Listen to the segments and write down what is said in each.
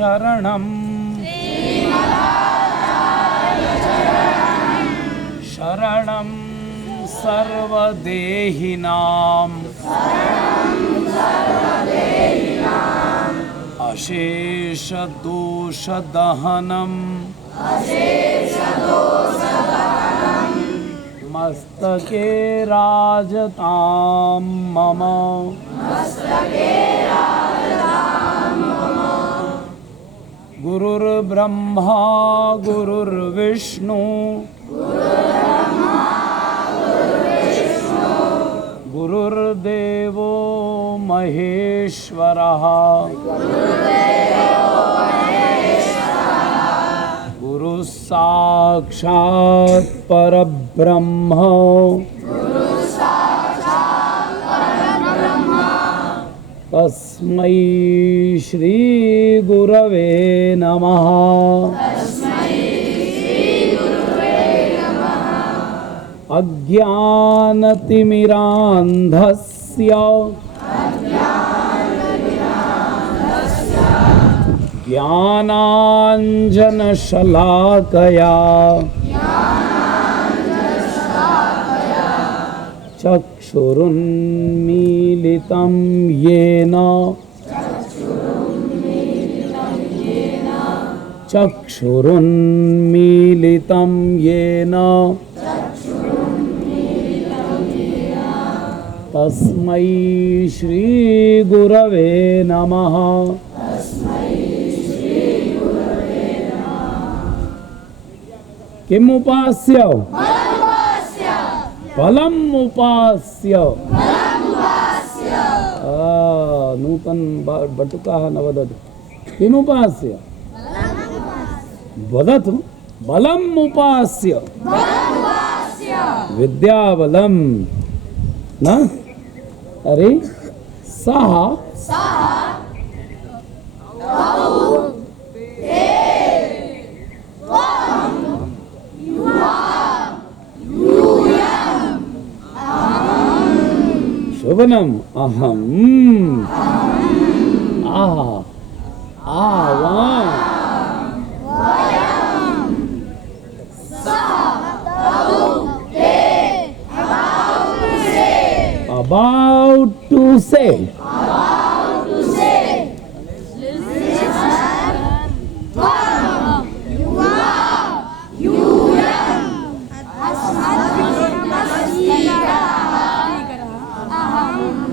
शरणं शरणं सर्वदेहिनां अशेषदोषदहनं मस्तके राजतां मम गुरुर्ब्रह्मा गुरुर्विष्णु गुरुर्देवो महेश्वरः गुरुः साक्षात् परब्रह्म तस्मै श्री गुरवे नमः। अज्ञानतिमिरान्धस्य ज्ञानाञ्जनशलाकया चक्षुरुन्मीलितं येन चक्षुरुन्मीलितं येन तस्मै श्री गुरवे नमः। किम उपास्य फलम उपास्य नूतन बटुका नवदतु किम उपास्य वदतु बलम उपास्य विद्याबलम न अरे सह शोभनम अहम about to say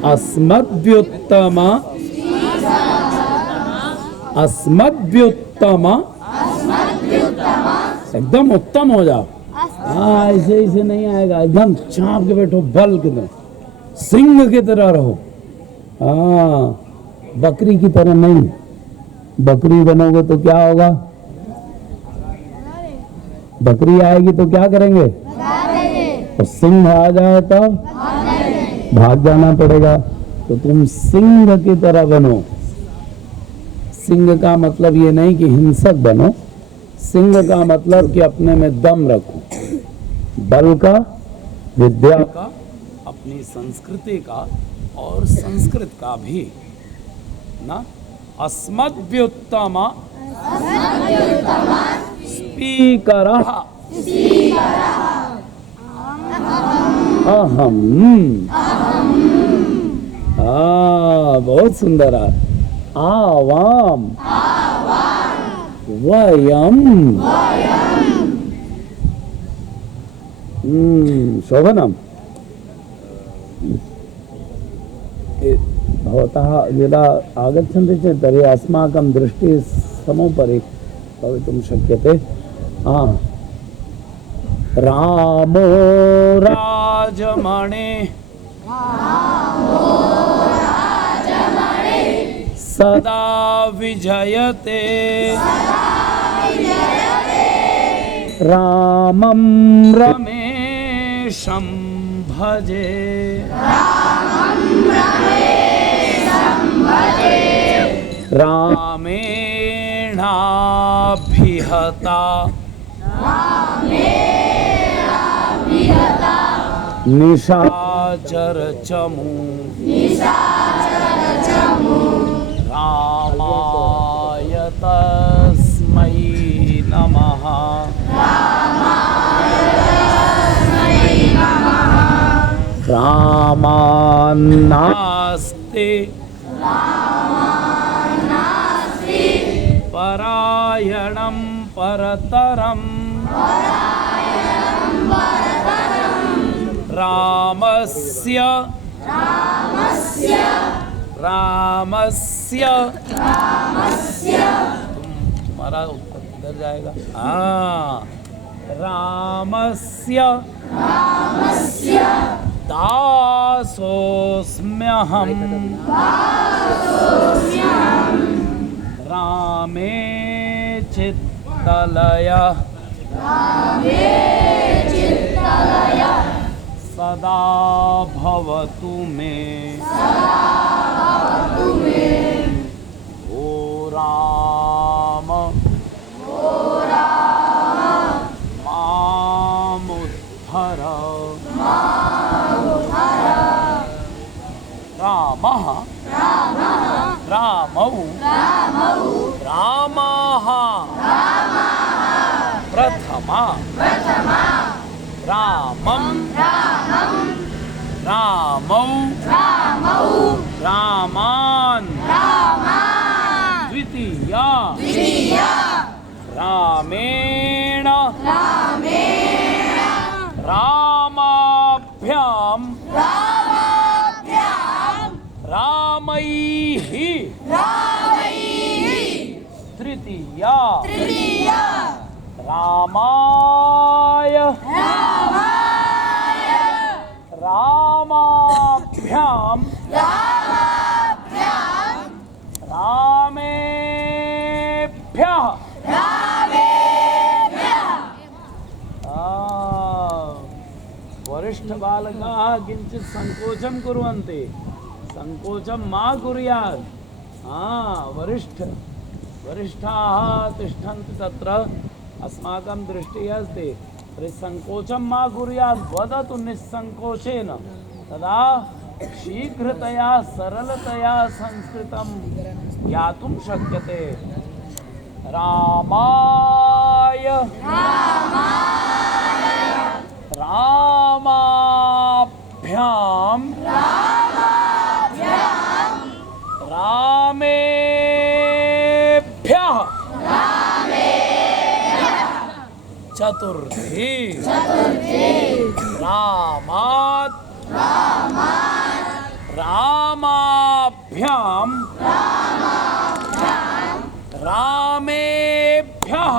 अस्मद्व्युत्तम एकदम उत्तम हो जाओ। ऐसे ऐसे नहीं आएगा, एकदम चाप के बैठो, बल की तरह, सिंह की तरह रहो। बकरी की तरह नहीं। बकरी बनोगे तो क्या होगा? बकरी आएगी तो क्या करेंगे? तो सिंह आ जाए तो भाग जाना पड़ेगा। तो तुम सिंह की तरह बनो। सिंह का मतलब ये नहीं कि हिंसक बनो, सिंह का मतलब कि अपने में दम रखो, बल का, विद्या का, अपनी संस्कृति का और संस्कृत का भी ना। अस्मद्व्युत्तम स्पीकरः अहम। बहुत सुंदर है। आवाम वयम शोभनम। भवतः यदा आगच्छन्ति चेत् तर्हि अस्माकं दृष्टिः समुपरि भवितुं शक्यते। रामो राजमणे सदा विजयते रामं रमेशं भजे रामेणाभिहता निशाचर चमू रामाय तस्मै नमः। रामान्नास्ति परायणं परतरम् रामस्य तुम्हारा उत्तर किधर जाएगा? हाँ, रामस्य दासोऽस्म्यहम् रामे चित्तलय सदा भवतु मे। ओ राम मामुद्धर। रामः रामौ रामः प्रथमा रामं रामौ रामान् द्वितीया रामेण रामाभ्यां रामैः तृतीया रामाय रामाभ्यां रामेभ्यः वरिष्ठ बालकाः किञ्चित् संकोचं कुर्वन्ति। संकोचं मा कुर्यात्। वरिष्ठाः तिष्ठन्ति तत्र अस्माकं दृष्टिः अस्ति। तर्हि संकोचं मा कुर्यात्, वदतु निस्संकोचेन, तदा शीघ्रतया सरलतया संस्कृतं ज्ञातुं शक्यते। रामाय रामाभ्यां रामेभ्यः चतुर्थी रामात् रामाभ्यां रामेभ्यः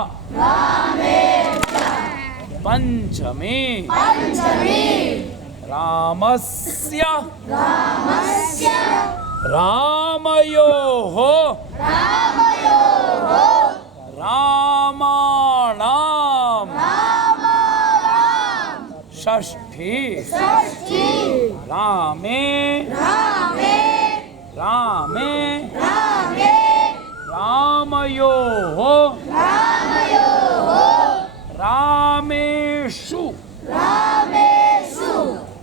पंचमी रामस्य रामयोः रामाणां षष्ठी रामे रामयोः रामेषु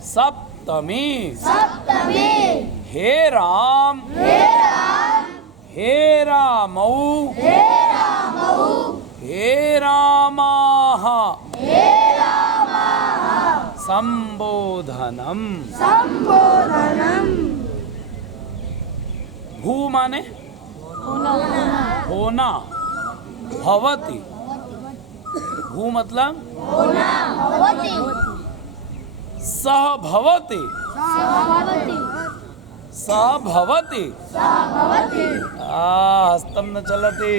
सप्तमी हे राम हे रामौ हे रामाः संबोधनम। भू माने होना, भवति। भू मतलब सह भवति, सह भवति। हस्तं न चलति।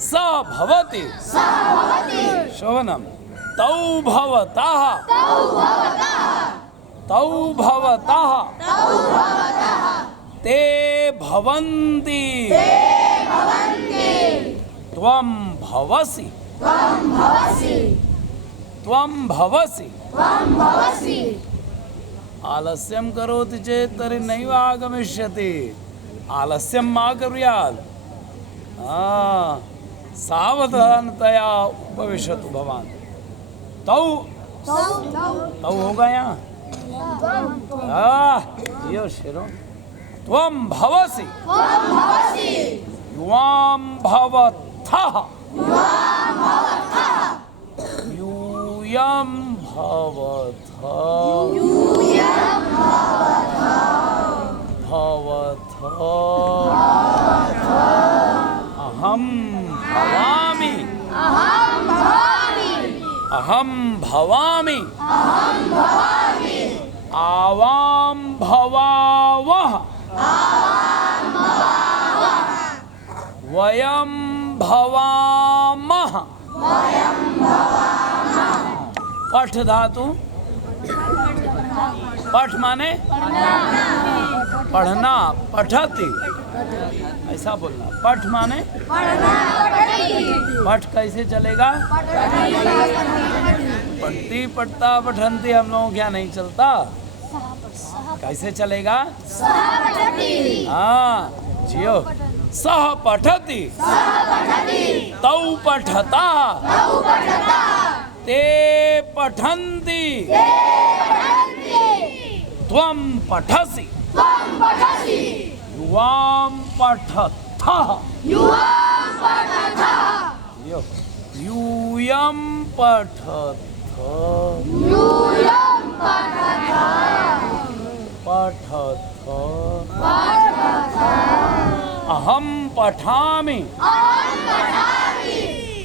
सह भवति शोभनम। तौ भवतः ते भवन्ति त्वं भवसि। आलस्यं करोति चेत् तर्हि नैव आगमिष्यति। आलस्यं मा कुर्यात्। सावधानतया उपविशतु भवान्। तौ होगा यहाँ। जियो शेरो। त्वं भवसि युवां भवथः यूयं भवथः अहं भवामि आवां भवावः वयं भवामः। पठ धातु, पठ माने पढ़ना, पठति, ऐसा बोलना। पठ माने पठ कैसे चलेगा? पढ़ती पढ़ता पठंती हम लोगों क्या नहीं चलता, कैसे चलेगा? हाँ जियो। सह पठति तौ पठता ते पठन्ति त्वं पठसि युवां पठथः यूयं पठथः अहं पठामि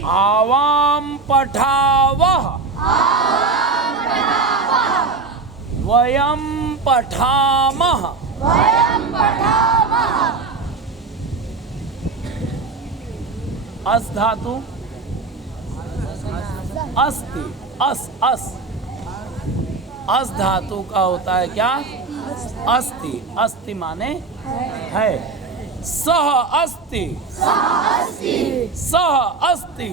आवां पठावः वयं पठामः। अस धातु अस्ति, अस अस अस धातु का होता है क्या? अस्ति। अस्ति माने है। सह अस्ति सह अस्ति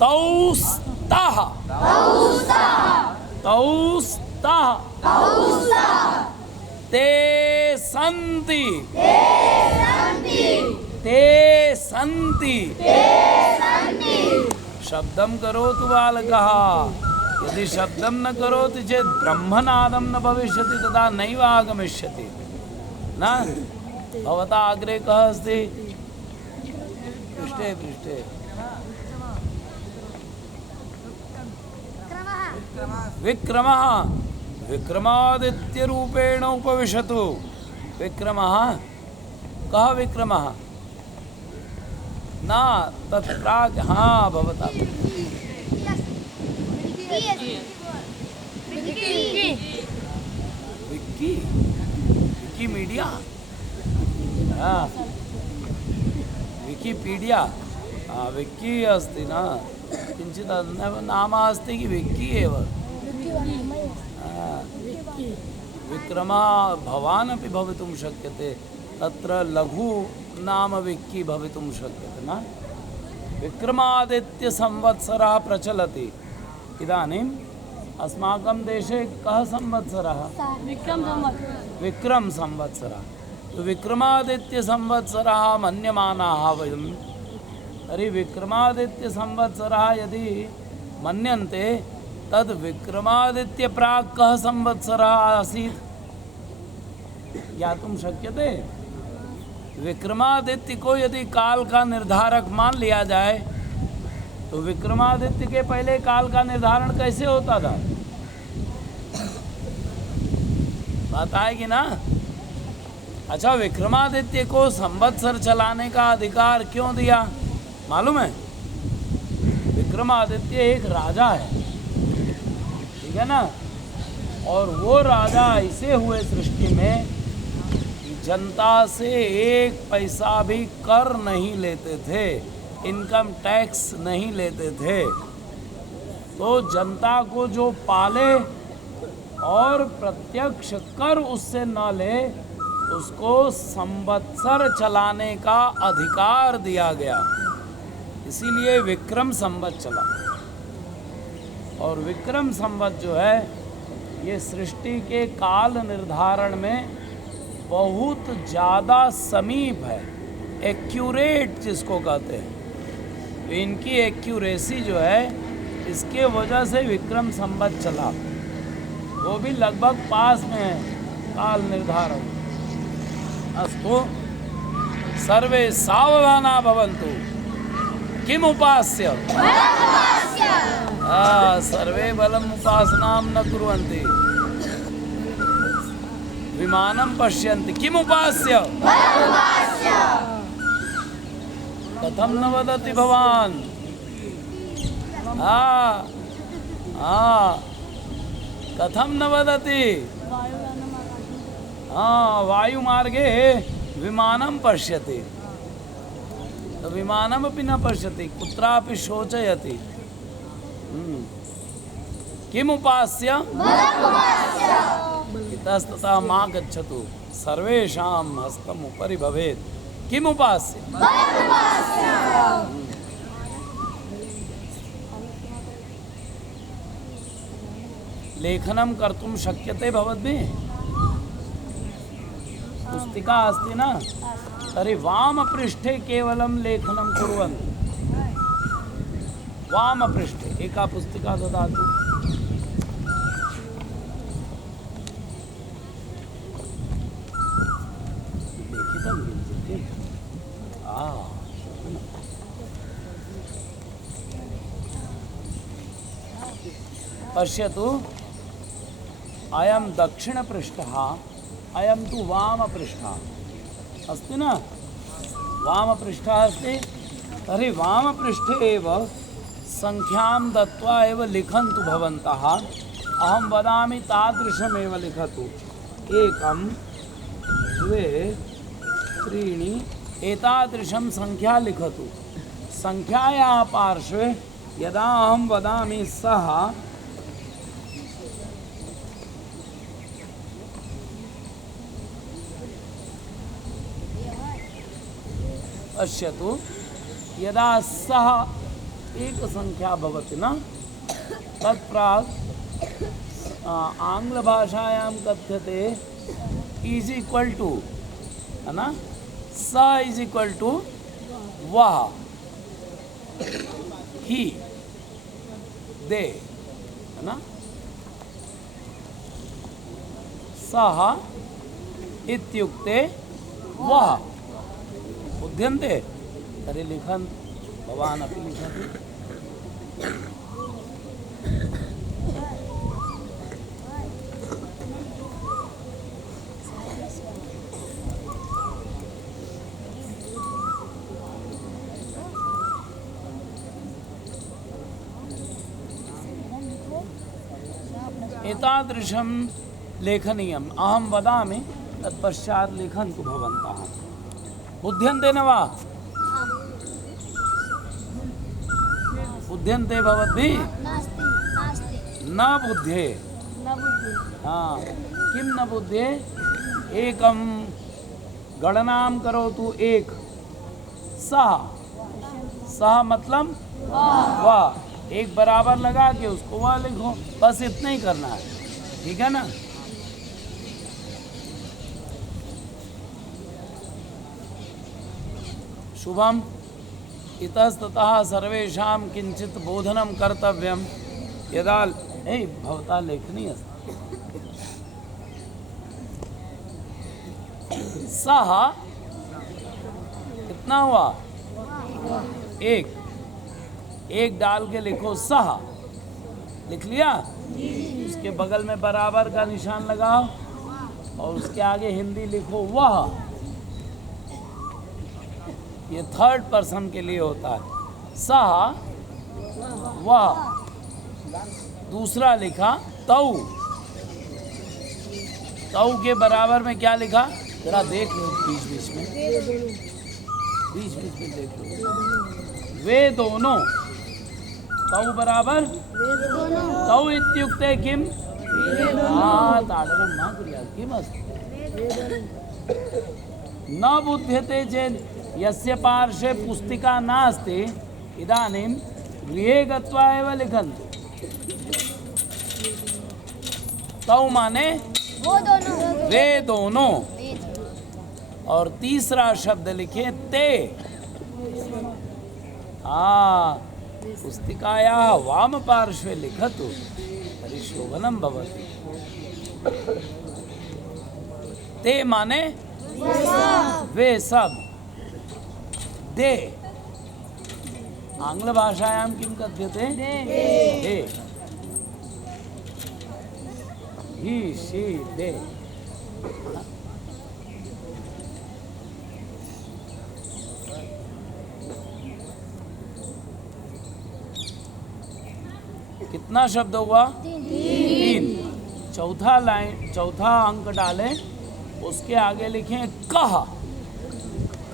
तौ स्तः ते सन्ति शब्दं करोतु बालकः। यदि शब्दं न करोति चेत् ब्रह्मनादं न भविष्यति तदा नैव आगमिष्यति न। भवता अग्रे कः अस्ति? पृष्ठे पृष्ठे विक्रमः विक्रमादित्यरूपेण उपविशतु। विक्रमः कः? विक्रमः न तत् प्राक्। हाँ भवता विक्की विकीमीडिया, हाँ विकीपीडिया, हाँ विक्की अस्ति न। किञ्चित् नाम अस्ति कि विक्की एव। विक्रमा भवान् अपि भवितुं शक्यते, तत्र लघु नाम विक्की भवितुं शक्यते न। विक्रमादित्य संवत्सरः प्रचलति। इदानीम् अस्माकं देशे कः संवत्सरः? विक्रम संवत्सरः। तो विक्रमादित्य संवत्सरः मन्यमानाः वयं। तर्हि विक्रमादित्य संवत्सरः यदि मन्यन्ते तद् विक्रमादित्य प्राक् कः संवत्सरः आसीत् ज्ञातुं शक्यते? विक्रमादित्य को यदि काल का निर्धारक मान लिया जाए तो विक्रमादित्य के पहले काल का निर्धारण कैसे होता था? बात आएगी ना। अच्छा, विक्रमादित्य को संवत्सर चलाने का अधिकार क्यों दिया मालूम है? विक्रमादित्य एक राजा है, ठीक है ना। और वो राजा ऐसे हुए सृष्टि में जनता से एक पैसा भी कर नहीं लेते थे, इनकम टैक्स नहीं लेते थे। तो जनता को जो पाले और प्रत्यक्ष कर उससे न ले, उसको संवत्सर चलाने का अधिकार दिया गया। इसीलिए विक्रम संवत चला। और विक्रम संवत जो है ये सृष्टि के काल निर्धारण में बहुत ज़्यादा समीप है, एक्यूरेट जिसको कहते हैं। तो इनकी एक्यूरेसी जो है, इसके वजह से विक्रम संवत चला। वो भी लगभग पास में है काल निर्धारण। अस्तु, सर्वे सावधाना भवन्तु। किम उपास्य? सर्वे बलम उपासनां न कुर्वन्ति। विमानं पश्यन्ति। किम उपास्य? कथं न वदति भवान्? कथं न वदति? वायुमार्गे विमानं पश्यति। तो विमानमपि न पश्यति, कुत्रापि शोचयति। किम उपास्य? इतस्ततः मा गच्छतु सर्वेषां हस्तम् उपरि भवेत्। किम उपास्य? लेखनं कर्तुं शक्यते भवद्भिः? पुस्तिका अस्ति न? तर्हि वामपृष्ठे केवलं लेखनं कुर्वन्तु। वामपृष्ठे एका पुस्तिका ददातु। लिखितं किञ्चित्। पश्यतु, अयं दक्षिणपृष्ठः, अयं तु वामपृष्ठः अस्ति न? वामपृष्ठः अस्ति। तर्हि वामपृष्ठे एव संख्यां दत्वा एव लिखन्तु भवन्तः। अहं वदामि तादृशमेव लिखतु। 1 2 3 एतादृशं संख्या लिखतु। संख्यायाः पार्श्वे यदा अहं वदामि सः, पश्यतु, यदा सः एक संख्या भवति न, तत्प्राक् आङ्ग्लभाषायां कथ्यते इज इक्वल टू, है ना? स इज इक्वल टू वह, ही, दे, है ना? सः इत्युक्ते वह। बुध्यन्ते? तर्हि लिखन् भवान् अपि लिखतु। एतादृशं लेखनीयम्। अहं वदामि, तत्पश्चात् लिखन्तु भवन्तः। बुध्यन्ते न वा? बुध्यन्ते भवद्भिः? न बुध्ये। हाँ, किं न बुद्धे? एकं गणनां करोतु। 1 सः, सः मतलब वह। 1 बराबर लगा के उसको वह लिखो। बस इतना ही करना है, ठीक है ना? शुभम। इतस्ततः सर्वेषां किंचित बोधनं कर्तव्यं। यदा भवता लेखनी अस्ति। सः कितना हुआ? 1 डाल के लिखो सः। लिख लिया? उसके बगल में बराबर का निशान लगाओ और उसके आगे हिंदी लिखो वह। ये 3rd पर्सन के लिए होता है। सः वह। दूसरा लिखा तौ। तौ के बराबर में क्या लिखा? जरा देख लो बीच बीच में देख लो। वे दोनों। तौ बराबर तौ इत्युक्ते किम? ताडनं न कुर्यात्। किमस्ति? न बुध्यते चेत् यस्य पार्श्वे पुस्तिका नास्ति, इदानीं गृहे गत्वा एव लिखन्तु। तौ माने वे दोनों। और तीसरा शब्द लिखे ते। पुस्तिकायाः वामपार्श्वे लिखतु, तर्हि शोभनं भवति। ते माने वे सब। दे आङ्ग्लभाषायां किं कथ्यते दे ही शी दे कितना शब्द हुआ? तीन। चौथा अंक डालें, उसके आगे लिखें कह,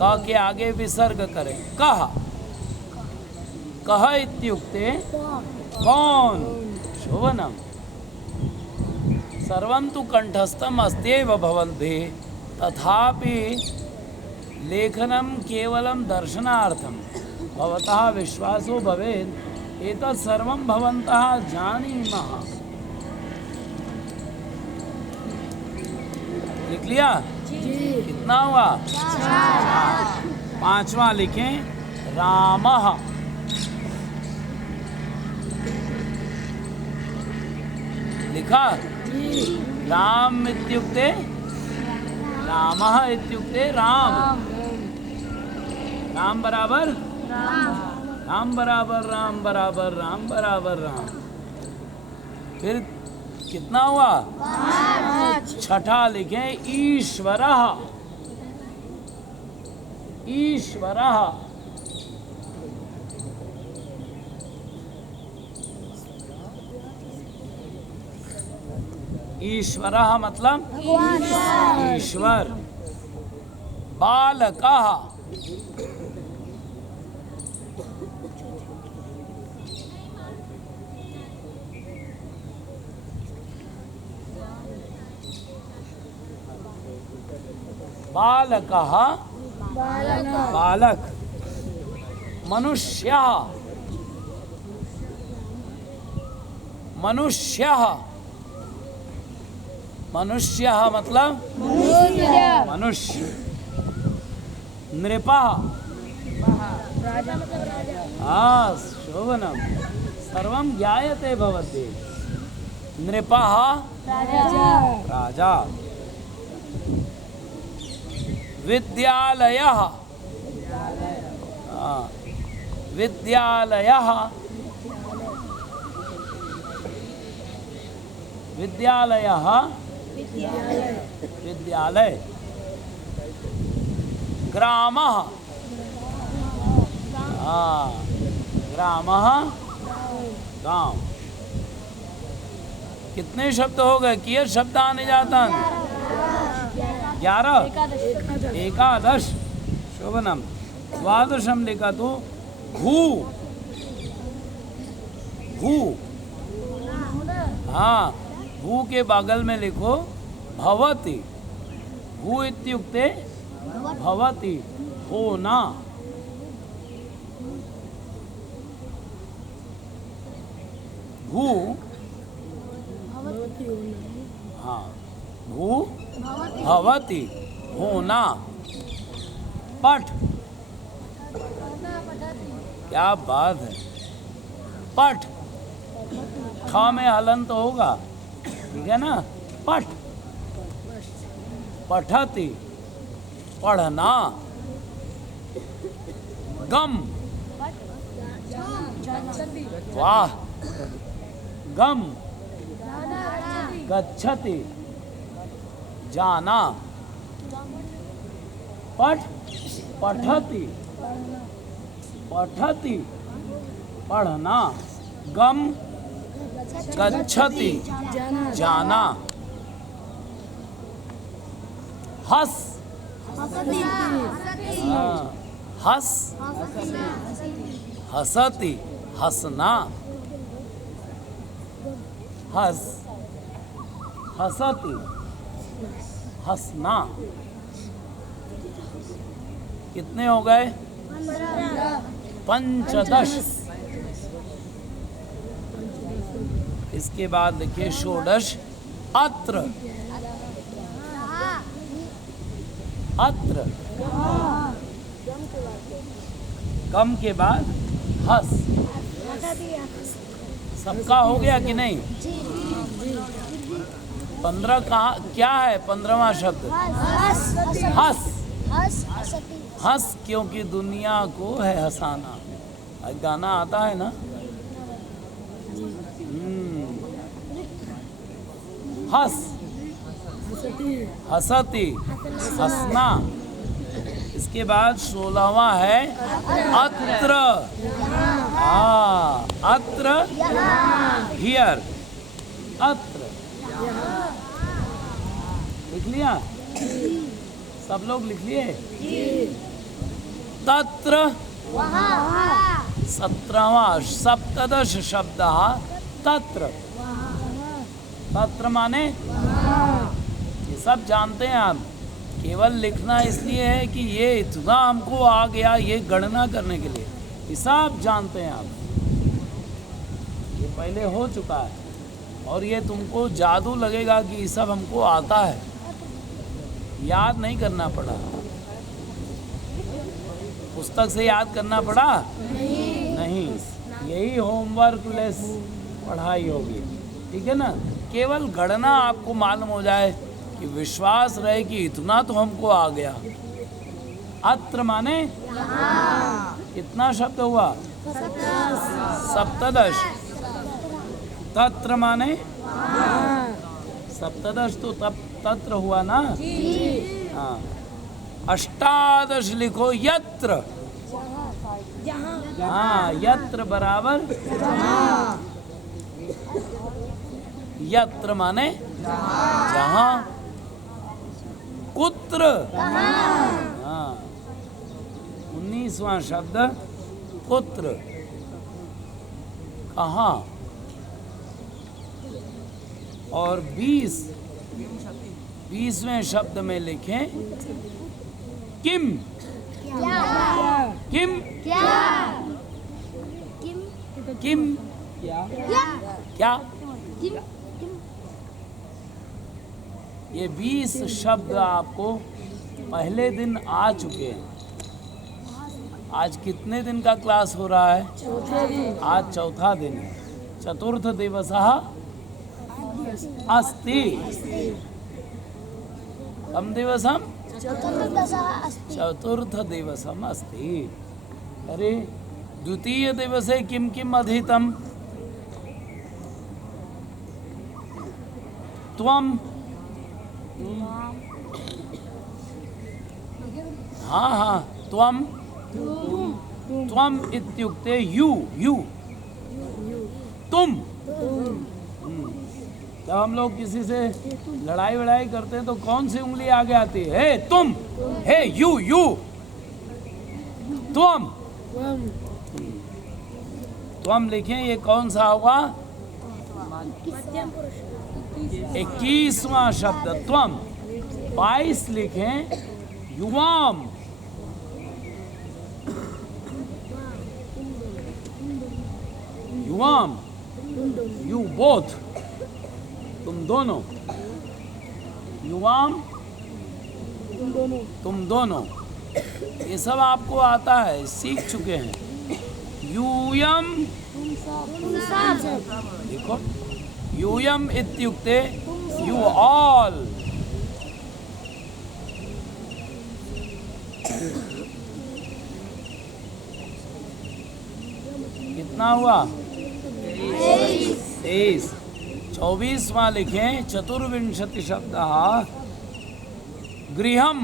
क के आगे विसर्ग करें कह। कह इत्युक्ते कौन? शोभनम। सर्वं तु कंठस्थम अस्त्येव भवन्ति तथापि लेखनं केवलं दर्शनार्थं भवतः विश्वासो भवेत् एतत् सर्वं भवन्तः जानीमः। लिख लिया? कितना हुआ? 5वां लिखें रामः। लिखा? राम इत्युक्ते रामः इत्युक्ते राम। राम बराबर राम बराबर राम बराबर राम बराबर राम। फिर कितना हुआ? 6ठा लिखें ईश्वरः। ईश्वरः ईश्वरः मतलब ईश्वर। बालकः बालकः बालक। मनुष्यः मनुष्यः मनुष्यः मतलब मनुष्य। नृपः शोभनम। सर्वं ज्ञायते भवते। नृपः राजा। विद्यालयः विद्यालयः विद्यालयः विद्यालय। ग्रामः ग्रामः गांव। कितने शब्द हो गए? किए शब्द आने जाता? 11 एकादश। शोभनम। द्वादशम लिखा तो भू भू। हाँ, भू के बगल में लिखो भवति। भू इत्युक्ते भवति होना। भू हाँ, भू भवति होना। पठ। क्या बात है। पठ। ठ में हलन तो होगा, ठीक है ना? पठ। पठति पढ़ना। गम। वाह। गम गच्छति जाना। पठ पठति पठति पढ़ना। गम गच्छति जाना। हस हस हसति हसना। हस हसति हसना। कितने हो गए? 15। इसके बाद देखिए षोडश। अत्र अत्र। गम के बाद हस। सबका हो गया कि नहीं? 15 कहाँ क्या है? 15वां शब्द हस। हंस, क्योंकि दुनिया को है हंसाना। एक गाना आता है ना, हंस, हंसती, हंसना। इसके बाद 16वां है अत्र। अत्र, हियर, अत्र। लिख लिया? सब लोग लिख लिए? तत्र, 17वां, सप्तदश शब्द तत्र। तत्र माने ये सब जानते हैं आप, केवल लिखना इसलिए है कि ये इतना हमको आ गया, ये गणना करने के लिए। ये सब जानते हैं आप, ये पहले हो चुका है, और ये तुमको जादू लगेगा कि ये सब हमको आता है, याद नहीं करना पड़ा। पुस्तक से याद करना पड़ा? नहीं। यही होमवर्क लेस पढ़ाई होगी, ठीक है ना। केवल गणना आपको मालूम हो जाए कि विश्वास रहे कि इतना तो हमको आ गया। अत्र माने कितना शब्द हुआ? सप्तदश। तत्र माने सप्तदश, तो तब तत्र हुआ ना। हाँ, अष्टादश लिखो, यत्र। हाँ, यत्र बराबर यत्र माने जहाँ। कुत्र, हाँ, 19वां शब्द कुत्र, कहाँ। और 20वें शब्द में लिखें किम। किम, किम, क्या। ये 20 शब्द आपको पहले दिन आ चुके हैं। आज कितने दिन का क्लास हो रहा है? आज चौथा दिन है। चतुर्थ दिवसः अस्ति। कम दिवसम? चतुर्थ दिवसम अस्ति। अरे द्वितीय दिवसे किम किम अधीतम? त्वम। हाँ हाँ, त्वम। त्वम इत्युक्ते यू, यू, तुम। जब हम लोग किसी से लड़ाई वड़ाई करते हैं तो कौन सी उंगली आगे आती है? हे तुम, हे यू, यू, तुम। तुम लिखें, ये कौन सा होगा? 21वां शब्द त्वम। 22 लिखें युवाम। युवाम, यू बोथ, तुम दोनों। युवाम, तुम दोनों। ये सब आपको आता है, सीख चुके हैं। यूयम, देखो, यूयम इत्युक्ते यू ऑल। कितना हुआ? 23। 24वां लिखें, चतुर्विंशति शब्द गृहम।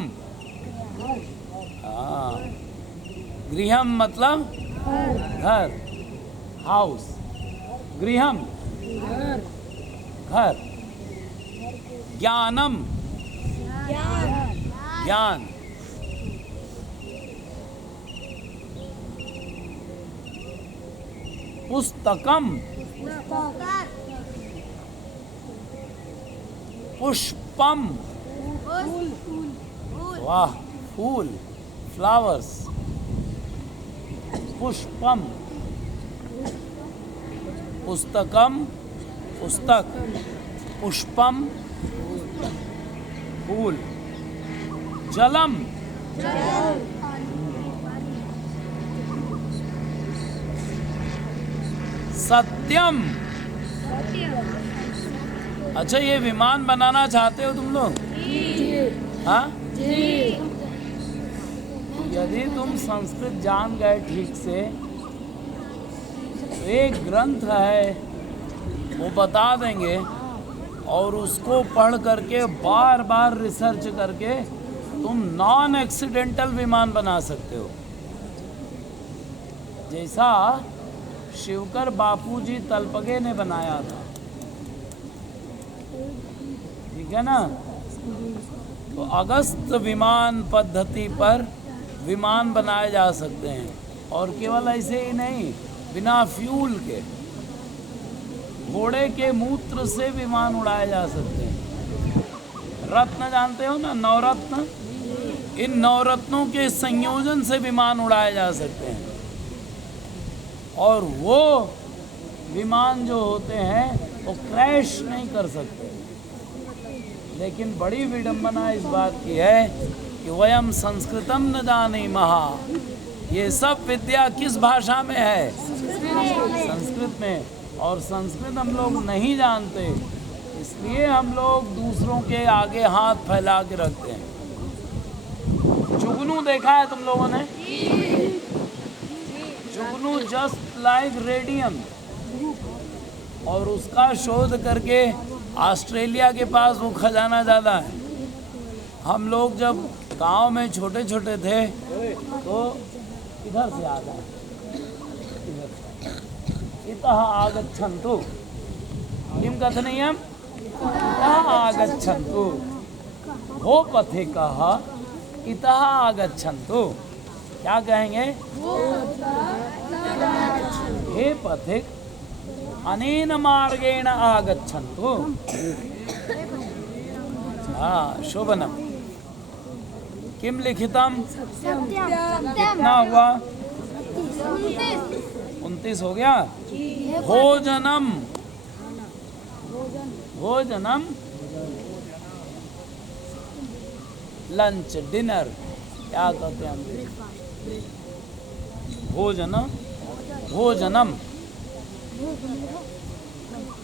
हाँ, गृहम मतलब घर, हाउस। गृहम, घर। ज्ञानम, ज्ञान। पुस्तकम, पुष्पम। वाह, फूल, फ्लावर्स। पुष्पम, पुस्तकम, पुस्तक। पुष्पम, फूल। जलम, सत्यम। अच्छा, ये विमान बनाना चाहते हो तुम लोग? हाँ, यदि तुम संस्कृत जान गए ठीक से, तो एक ग्रंथ है वो बता देंगे, और उसको पढ़ करके बार बार रिसर्च करके तुम नॉन एक्सीडेंटल विमान बना सकते हो। जैसा शिवकर बापूजी तलपगे ने बनाया था, ठीक है ना। तो अगस्त विमान पद्धति पर विमान बनाए जा सकते हैं, और केवल ऐसे ही नहीं, बिना फ्यूल के, घोड़े के मूत्र से विमान उड़ाए जा सकते हैं। रत्न जानते हो ना, नवरत्न, इन नवरत्नों के संयोजन से विमान उड़ाए जा सकते हैं। और वो विमान जो होते हैं वो क्रैश नहीं कर सकते। लेकिन बड़ी विडंबना इस बात की है कि वयम संस्कृतम न जाने महा, ये सब विद्या किस भाषा में है? संस्कृत में। और संस्कृत हम लोग नहीं जानते, इसलिए हम लोग दूसरों के आगे हाथ फैला के रखते हैं। जुगनू देखा है तुम लोगों ने? जुगनू जस्ट लाइक रेडियम, और उसका शोध करके ऑस्ट्रेलिया के पास वो खजाना ज़्यादा है। हम लोग जब गांव में छोटे छोटे थे तो इधर से आता है, इतः आगच्छन्तु, किं कथनीयम्? इतः आगच्छन्तु, वो पथिकः इतः आगच्छन्तु। क्या कहेंगे? हे पथिक, अनेन मार्गेण आगच्छन्तु। हाँ, शोभनम। किम लिखितम? कितना हुआ? 29 हो गया। भोजनम, भोजनम, लंच, डिनर, क्या कहते हैं हम? भोजनम, भोजनम,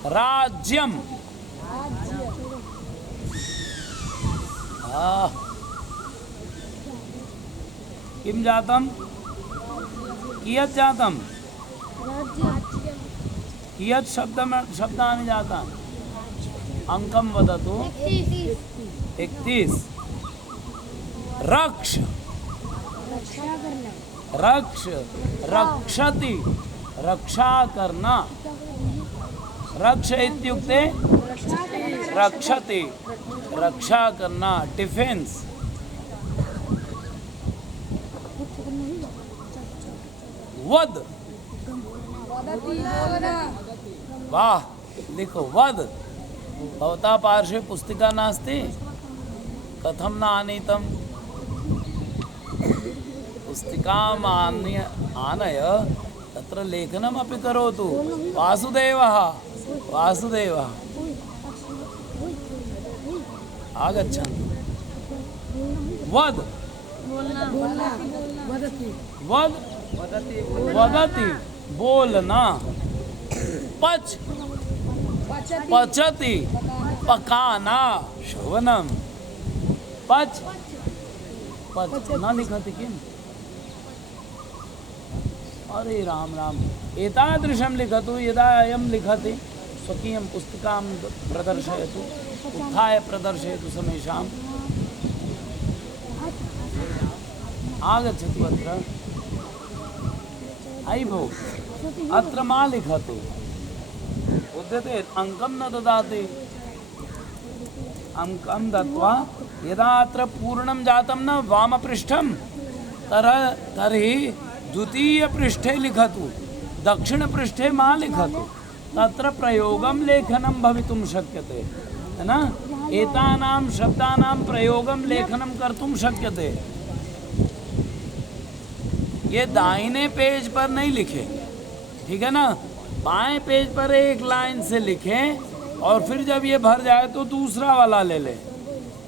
राज्यम, किम जातम? कियत् जातम? कियत् शब्दानि जातानि? अंकम वदतु। 31। रक्ष, रक्ष, रक्षति, रक्षा करना। रक्ष इत्युक्ते रक्षति, रक्षा करना, डिफेंस। वद, वाह, लिखो वद। भवता पार्श्वे पुस्तिका नास्ति? कथम न आनीतम? पुस्तिकाम् आनय तत्र लेखनम् अपि करोतु। वासुदेवः, वासुदेवः आगच्छन्तु। वद, वद, वदति, बोलना। पच, पचति, पकाना। शोभनम। पच, पच न लिखति किम? अरे राम राम, एतादृशं लिखतु। यदा अयं लिखति स्वकीयं पुस्तिकां प्रदर्शयतु, उत्थाय प्रदर्शयतु समेषाम्। आगच्छतु अत्र। अयि भो, अत्र मा लिखतु। उद्यते अंकं न ददाति। अंकं दत्वा यदा अत्र पूर्णं जातं न वामपृष्ठं, तर्हि द्वितीयपृष्ठे लिखतु, दक्षिणपृष्ठे मा लिखतु। तत्र प्रयोगं लेखनं भवितुं शक्यते, है ना। एतानां शब्दानां प्रयोगं लेखनं कर्तुं शक्यते। ये दाहिने पेज पर नहीं लिखे, ठीक है ना। बाएं पेज पर एक लाइन से लिखें, और फिर जब ये भर जाए तो दूसरा वाला ले लें,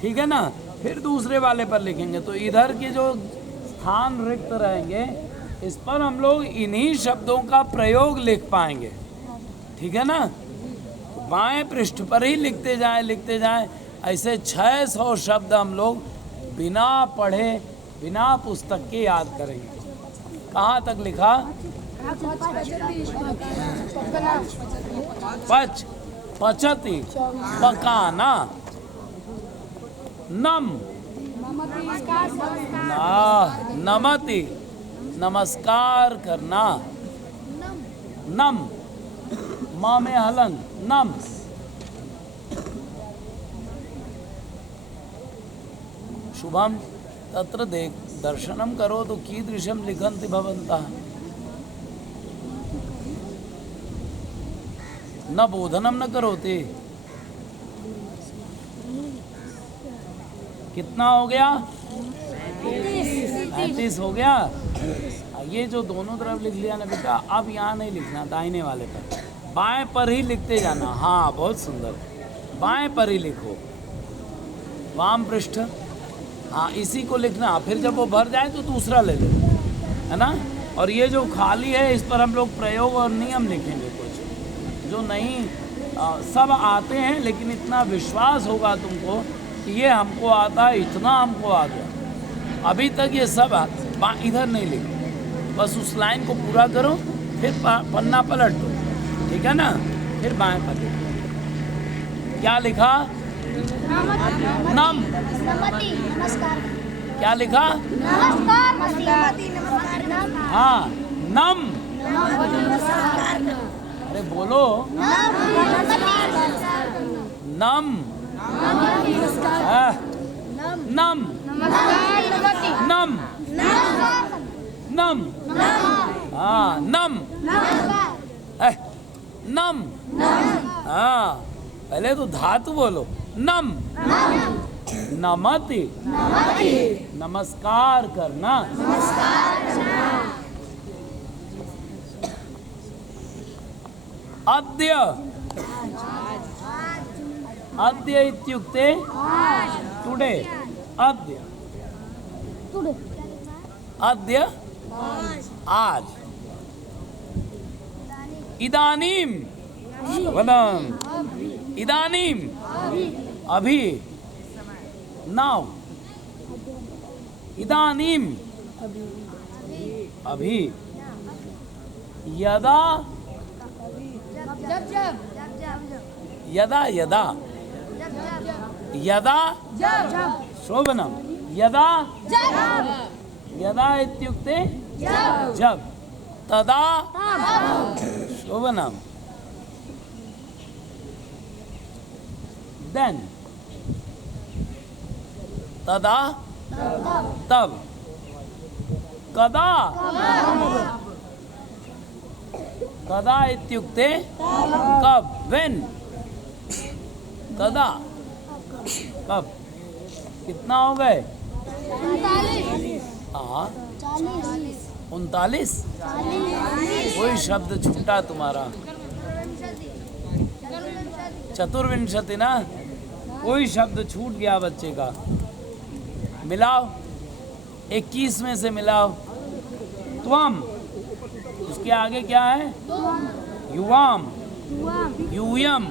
ठीक है ना। फिर दूसरे वाले पर लिखेंगे तो इधर के जो स्थान रिक्त रहेंगे, इस पर हम लोग इन्हीं शब्दों का प्रयोग लिख पाएंगे, ठीक है ना। तो बाएं पृष्ठ पर ही लिखते जाएं, लिखते जाएं। ऐसे 600 शब्द हम लोग बिना पढ़े बिना पुस्तक के याद करेंगे। कहाँ तक लिखा? पचति पकाना, नम नमति नमस्कार करना, नम माँ में हलंग, नम। शुभम तत्र देख दर्शनम करो तो कीदृशम लिखन्ति भवन्तः न बोधनम न करोति। कितना हो गया? 35 हो गया। ये जो दोनों तरफ लिख लिया ना बेटा, अब यहाँ नहीं लिखना, दाहिने वाले पर, बाएं पर ही लिखते जाना। हाँ बहुत सुंदर, बाएं पर ही लिखो, वाम पृष्ठ। हाँ इसी को लिखना, फिर जब वो भर जाए तो दूसरा ले लो, है ना। और ये जो खाली है इस पर हम लोग प्रयोग और नियम लिखेंगे कुछ जो नहीं सब आते हैं, लेकिन इतना विश्वास होगा तुमको कि ये हमको आता है, इतना हमको आ गया। अभी तक ये सब इधर नहीं लिखो, बस उस लाइन को पूरा करो, फिर पन्ना पलट दो, ठीक है ना। फिर बाएं पर लिखो। क्या लिखा? नम। नमस्कार। क्या लिखा? नमस्कार। हाँ नम। अरे बोलो नम। नम नम नम। हाँ नम। नम। हाँ पहले तो धातु बोलो, नम। नमति नमस्कार करना। अद्य अद्य इत्युक्ते टुडे, अद्य अद्य आज। इदानीम वदम, इदानीम अभी, नाउ। इदानीम अभी। यदा यदा यदा यदा शोभनम। यदा यदा इत्युक्ते जब, तदा शोभनम। देन तदा तब। कदा कदा इत्युक्ते कब, व्हेन। कदा कब। कितना हो गए? 39। कोई शब्द छूटा तुम्हारा? चतुर्विंशति ना, कोई शब्द छूट गया बच्चे का। मिलाओ, 21 में से मिलाओ। त्वम, उसके आगे क्या है? युवाम, यूयम,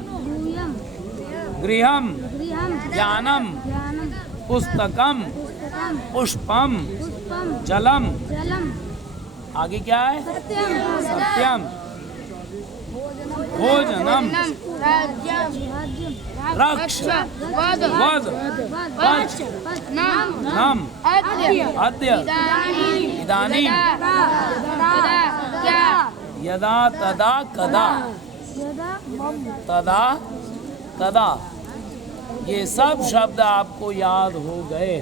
गृहम, ज्ञानम, पुस्तकम, पुष्पम, जलम। आगे क्या है? सत्यम, भोजनम, रक्ष, वद, पच, नम, अद्य, इदानीम, यदा, तदा, कदा, तदा, कदा। ये सब शब्द आपको याद हो गए,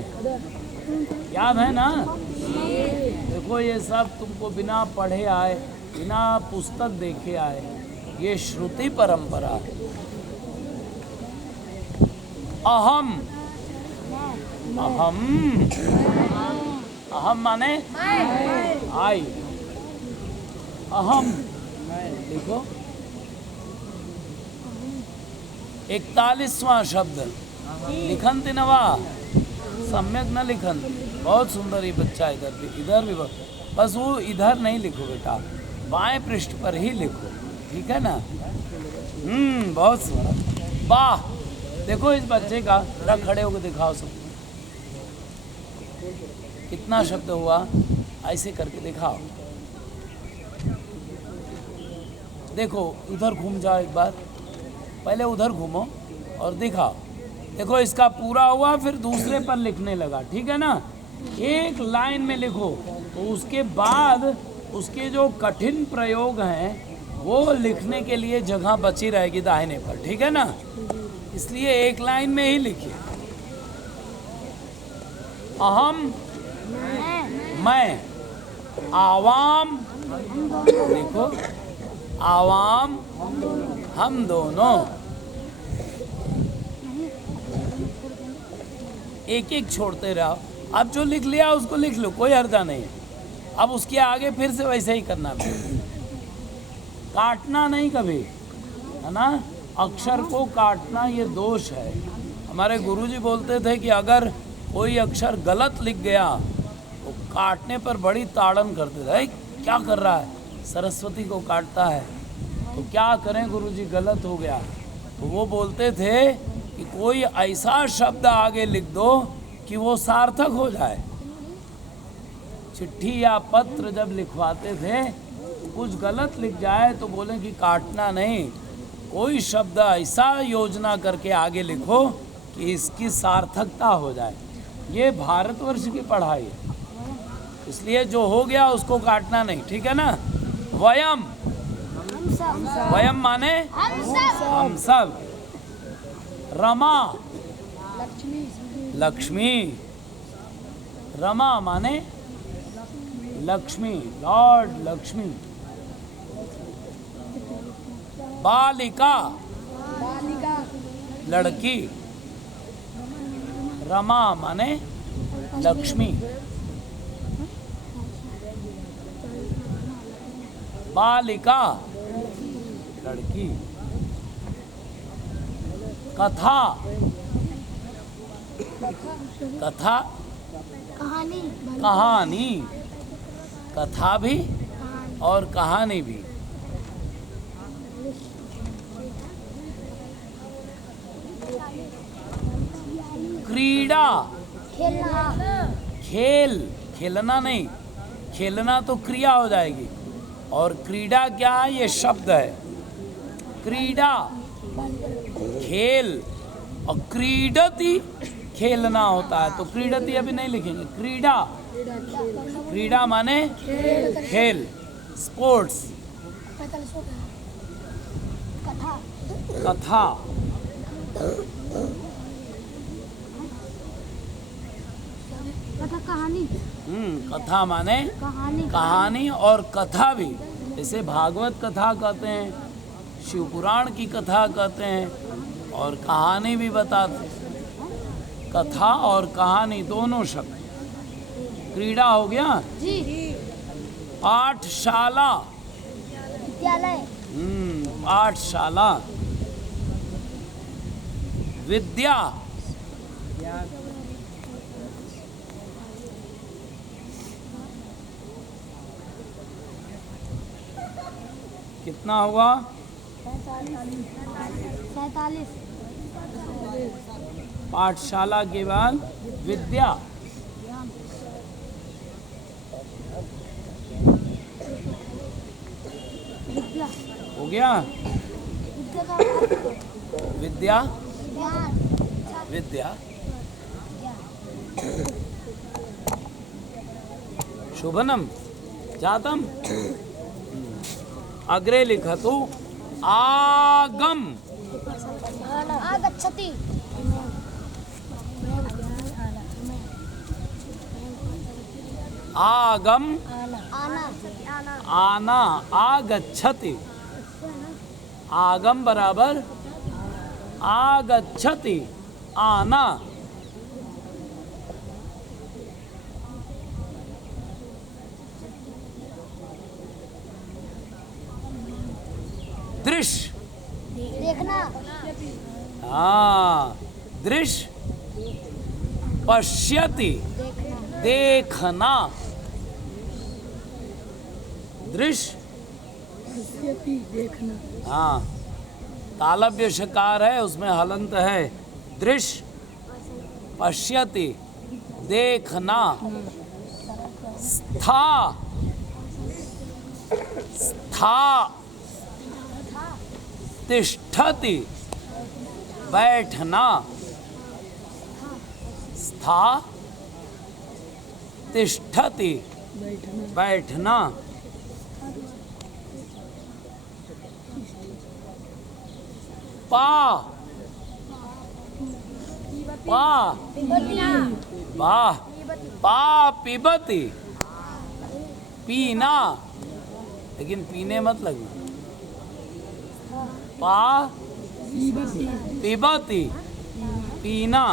याद है ना? देखो ये सब तुमको बिना पढ़े आए, बिना पुस्तक देखे आए, ये श्रुति परंपरा है। अहम, अहम, अहम माने आई। अहम देखो 41वां शब्द। लिखन्ति न वा? सम्यक न लिखन्ति। बहुत सुंदर ये बच्चा, इधर भी बस वो इधर नहीं लिखो बेटा, बाएं पृष्ठ पर ही लिखो, ठीक है ना। बहुत सुंदर, वाह। देखो इस बच्चे का, जरा खड़े होकर दिखाओ सब। कितना शब्द हुआ ऐसे करके दिखाओ। देखो उधर घूम जाओ एक बार, पहले उधर घूमो और दिखाओ। देखो इसका पूरा हुआ, फिर दूसरे पर लिखने लगा, ठीक है ना। एक लाइन में लिखो तो उसके बाद उसके जो कठिन प्रयोग हैं वो लिखने के लिए जगह बची रहेगी दाहिने पर, ठीक है ना। इसलिए एक लाइन में ही लिखिए। अहम मैं, आवाम, देखो आवाम हम दोनों, एक एक छोड़ते रहो। अब जो लिख लिया उसको लिख लो, कोई हर्जा नहीं है। अब उसके आगे फिर से वैसे ही करना है, काटना नहीं कभी, है ना। अक्षर को काटना ये दोष है। हमारे गुरुजी बोलते थे कि अगर कोई अक्षर गलत लिख गया तो काटने पर बड़ी ताड़न करते थे, क्या कर रहा है, सरस्वती को काटता है। तो क्या करें गुरुजी, गलत हो गया। तो वो बोलते थे कि कोई ऐसा शब्द आगे लिख दो कि वो सार्थक हो जाए। चिट्ठी या पत्र जब लिखवाते थे तो कुछ गलत लिख जाए तो बोले कि काटना नहीं, कोई शब्द ऐसा योजना करके आगे लिखो कि इसकी सार्थकता हो जाए। ये भारतवर्ष की पढ़ाई है, इसलिए जो हो गया उसको काटना नहीं, ठीक है ना। वयम, वयम माने हम सब। रमा, लक्ष्मी, रमा माने लक्ष्मी, लॉर्ड लक्ष्मी। बालिका, लड़की, रमा माने लक्ष्मी। बालिका लड़की। कथा, कथा कहानी, कहानी, कथा भी और कहानी भी। क्रीड़ा, खेलना, खेल, खेलना नहीं, खेलना तो क्रिया हो जाएगी, और क्रीड़ा क्या है, ये शब्द है। क्रीड़ा खेल, और क्रीडति खेलना होता है, तो क्रीडति अभी नहीं लिखेंगे। क्रीड़ा, क्रीड़ा माने खेल, स्पोर्ट्स। कथा, कथा, कथा कहानी, कथा माने कहानी, कहानी, और कथा भी, जैसे भागवत कथा कहते हैं, शिव पुराण की कथा कहते हैं, और कहानी भी बताते हैं। कथा और कहानी दोनों शब्द। क्रीड़ा हो गया। जी, पाठशाला, विद्यालय, पाठशाला। विद्या, कितना हुआ, 47, पाठशाला के बाद विद्या। विद्या, हो गया। विद्या का विद्या, ज्ञान, विद्या। शुभनम जातम। अग्रे लिखतु आगम, आगच्छति, आगम आना, आना, आगच्छति। आगम बराबर आगच्छति, आना। दृश्य, देखना, हाँ, दृश्य। पश्यति, देखना। दृश्य, देखना, हाँ, तालव्य शकार है, उसमें हलंत है। दृश्य, पश्यति, देखना। स्था स्था तिष्ठति बैठना स्था तिष्ठति बैठना पा पा वाह पा पिबती पीना लेकिन पीने मत लगना पा पिबती पीना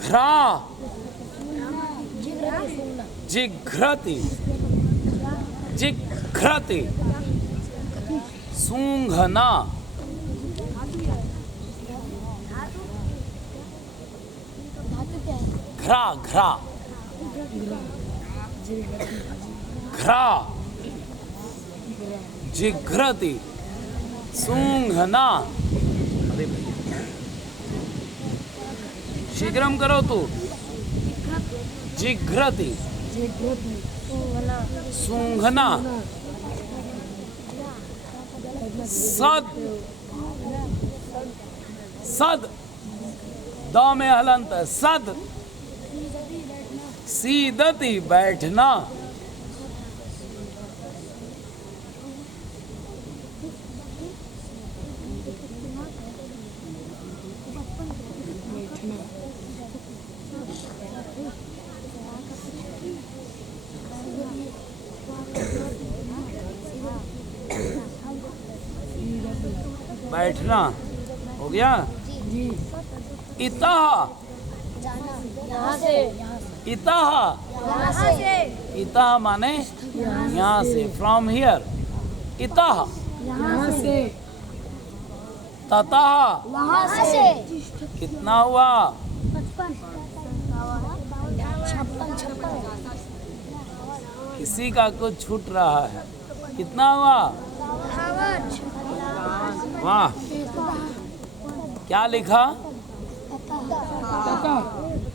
घ्रा जिघ्रति जिघ्रति सूंघना घ्रा घ्रा घ्रा जिघ्रति सूंघना शीघ्रम करो तू जिघ्रति सूंघना सद सद द में हलंत सद सीदति बैठना बैठना हो गया। इतः यहाँ से इतः इतः माने यहाँ से फ्रॉम हियर इतः यहाँ से ततः वहाँ से कितना हुआ 55 56 किसी का कुछ छूट रहा है कितना हुआ वाह क्या लिखा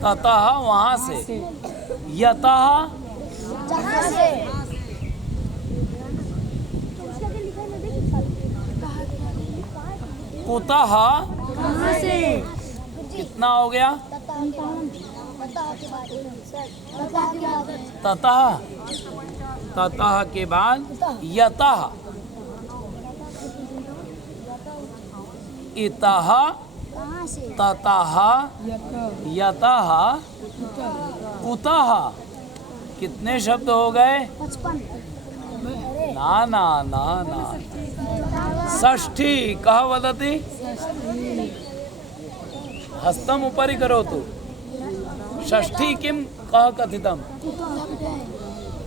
ततः वहाँ से यतः जहाँ से कुतः कहाँ से कितना हो गया ततः ततः के बाद यतः इतः कहाँ से ततः यतः कुतः कितने शब्द हो गए 55 ना ना ना ना षष्ठी कह वदति हस्तम उपरि करो तू षष्ठी किम कह कथितम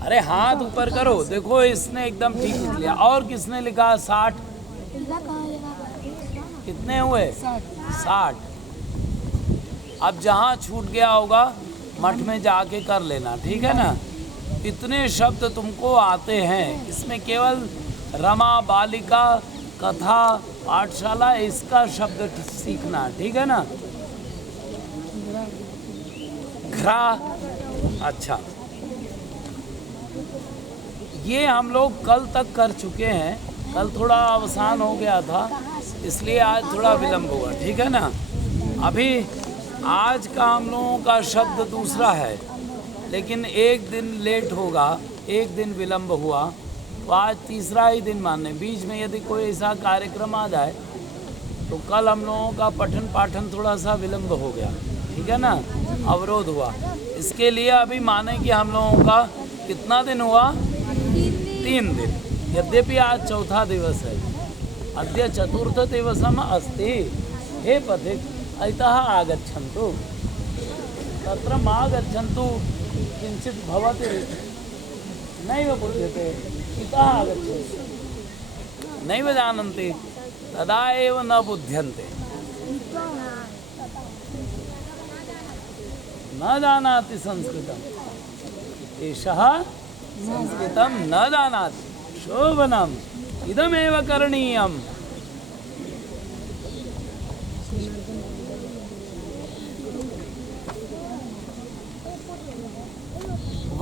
अरे हाथ ऊपर करो देखो इसने एकदम ठीक लिख लिया और किसने लिखा 60 कितने हुए 60 अब जहाँ छूट गया होगा मठ में जाके कर लेना ठीक है ना इतने शब्द तुमको आते हैं इसमें केवल रमा बालिका कथा पाठशाला इसका शब्द सीखना ठीक है ना घ्रा अच्छा ये हम लोग कल तक कर चुके हैं कल थोड़ा अवसान हो गया था इसलिए आज थोड़ा विलंब हुआ ठीक है ना अभी आज का हम लोगों का शब्द दूसरा है लेकिन एक दिन लेट होगा एक दिन विलंब हुआ तो आज तीसरा ही दिन मानने बीच में यदि कोई ऐसा कार्यक्रम आ जाए तो कल हम लोगों का पठन पाठन थोड़ा सा विलंब हो गया ठीक है ना अवरोध हुआ इसके लिए अभी माने कि हम लोगों का कितना दिन हुआ 3 दिन यद्यपि आज चौथा दिवस है अद्य चतुर्थ दिवसम अस्ति हे पथिक अतः आगच्छन्तु तत्र मा गच्छन्तु किंचित भवति नैव बुध्यते इतः आगच्छन्तु नैव जानन्ति तदा एव न बुध्यन्ते न जानाति संस्कृतम् एषः संस्कृतं न जानाति शोभनम् इदमेव करणीयम्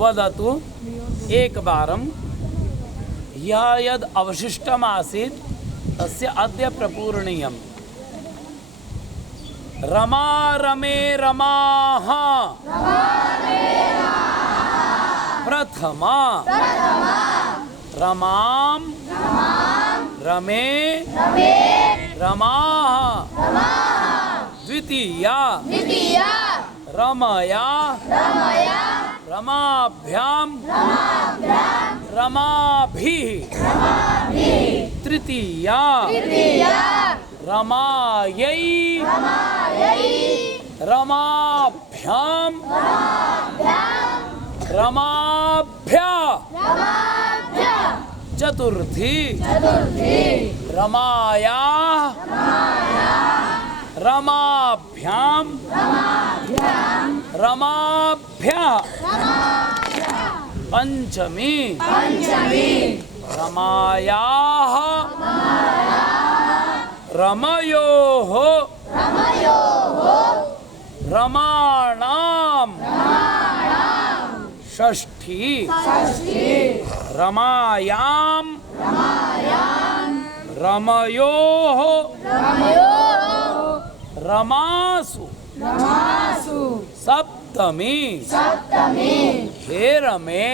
वदतु एकवारं यः यद् अवशिष्टम् आसीत् तस्य अद्य प्रपूरणीयम्। रमा रमे रमाः प्रथमा रमां रमे रमाः द्वितीया रमया रमाभ्यां रमाभिः तृतीया रमायै रमाभ्यां रमाभ्या चतुर्थी रमाया रमाभ्यां रमाभ्या पंचमी रमायाः रमयोः रमाणां षष्ठी रमायां रमयोः रमासु सप्तमी हे रमे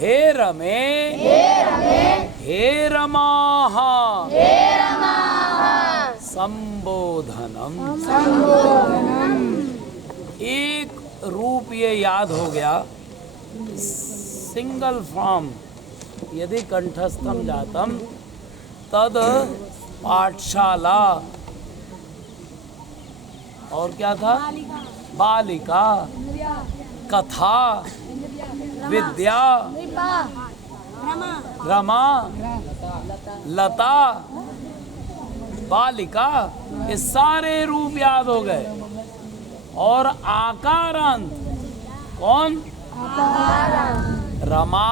हे रमाः संबोधनम। एक रूप ये याद हो गया, सिंगल फॉर्म यदि कंठस्थम जातम तद पाठशाला, और क्या था, बालिका, कथा, विद्या, रमा, लता, बालिका, ये सारे रूप याद हो गए। और आकारांत कौन, रमा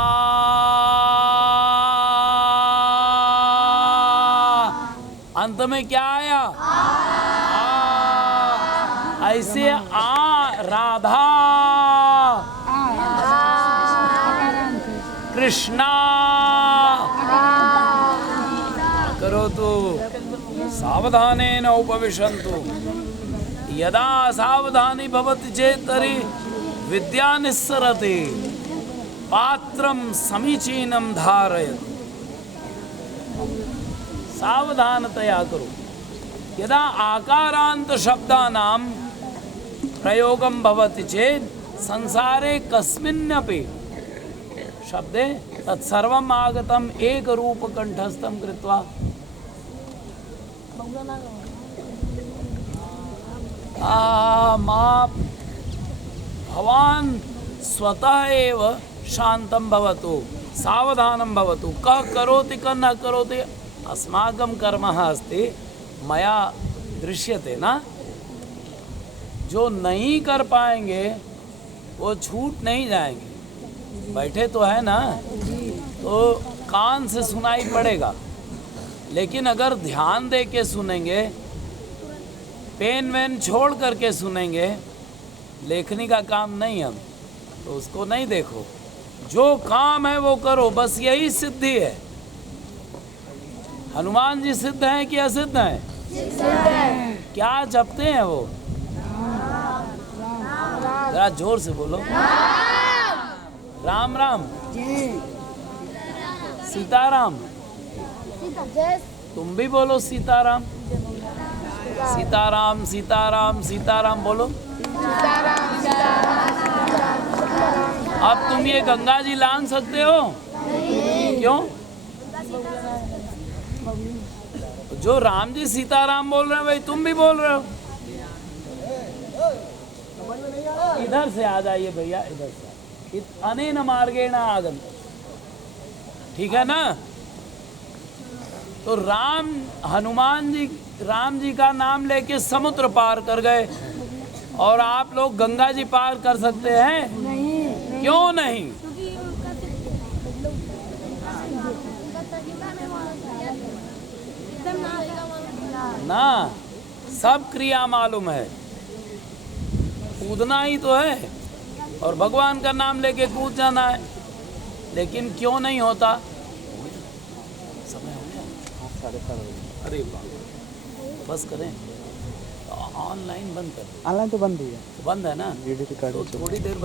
अंत में क्या आया, ऐसे राधा, कृष्णा करो तो सावधानेन उपविशन्तु। यदा सावधानी भवति चेत् तर्हि विद्या निस्सरति, पात्रं समीचीनं धारयतु। सावधानतया करो। यदा आकारांत शब्दानां प्रयोगं भवति चेत् संसारे कस्मिन्नपि शब्दे तत्सर्वम् आगतम् एकरूपकण्ठस्थं कृत्वा। भवान् स्वतः एव शान्तं भवतु, सावधानं भवतु। कः करोति कः न करोति अस्माकं कर्मः अस्ति, मया दृश्यते ना। जो नहीं कर पाएंगे वो छूट नहीं जाएंगे। बैठे तो है ना, तो कान से सुनाई पड़ेगा, लेकिन अगर ध्यान दे के सुनेंगे, पेन वेन छोड़ करके सुनेंगे, लेखनी का काम नहीं हम तो उसको नहीं देखो। जो काम है वो करो, बस यही सिद्धि है। हनुमान जी सिद्ध हैं कि असिद्ध हैं? क्या जपते हैं वो? जरा जोर से बोलो। राम राम, सीताराम। तुम भी बोलो सीताराम। सीताराम सीताराम सीताराम बोलो। अब तुम ये गंगा जी लांग सकते हो? क्यों? जो राम जी सीताराम बोल रहे हैं भाई तुम भी बोल रहे हो। इधर से आ जाइए भैया, इधर से। अनेन मार्गेण आगंत, ठीक है ना। तो हनुमान जी राम जी का नाम लेके समुद्र पार कर गए, और आप लोग गंगा जी पार कर सकते हैं? नहीं। क्यों नहीं? ना, सब क्रिया मालूम है, कूदना ही तो है। और भगवान का नाम लेके कूद जाना है, लेकिन क्यों नहीं होता? समय हो गया, अरे बाप, बस करें, ऑनलाइन बंद कर, ऑनलाइन तो बंद ही है, बंद है ना, वीडियो रिकॉर्डिंग तो थोड़ी देर